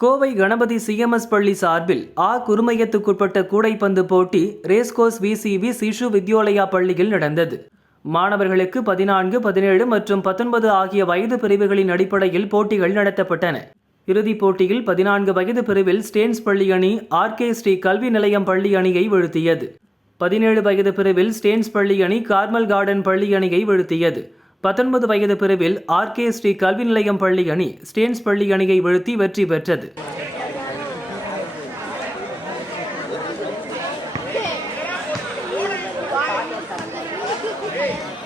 Kovai Ganapathi CMS பள்ளி சார்பில் ஆ குறுமையத்துக்குட்பட்ட கூடைப்பந்து போட்டி ரேஸ்கோஸ் விசிவி சிஷு வித்யோலயா பள்ளியில் நடந்தது. மாணவர்களுக்கு பதினான்கு பதினேழு மற்றும் பத்தொன்பது ஆகிய வயது பிரிவுகளின் அடிப்படையில் போட்டிகள் நடத்தப்பட்டன. இறுதிப் போட்டியில் பதினான்கு வயது பிரிவில் ஸ்டேன்ஸ் பள்ளி அணி ஆர்கே ஸ்ரீ கல்வி நிலையம் பள்ளி அணியை வீழ்த்தியது. பதினேழு வயது பிரிவில் ஸ்டேன்ஸ் பள்ளி அணி கார்மல் கார்டன் பள்ளி அணியை வீழ்த்தியது. பத்தொன்பது வயது பிரிவில் ஆர்கே ஸ்ரீ கல்வி நிலையம் பள்ளி அணி ஸ்டேன்ஸ் பள்ளி அணியை வீழ்த்தி வெற்றி பெற்றது Hey!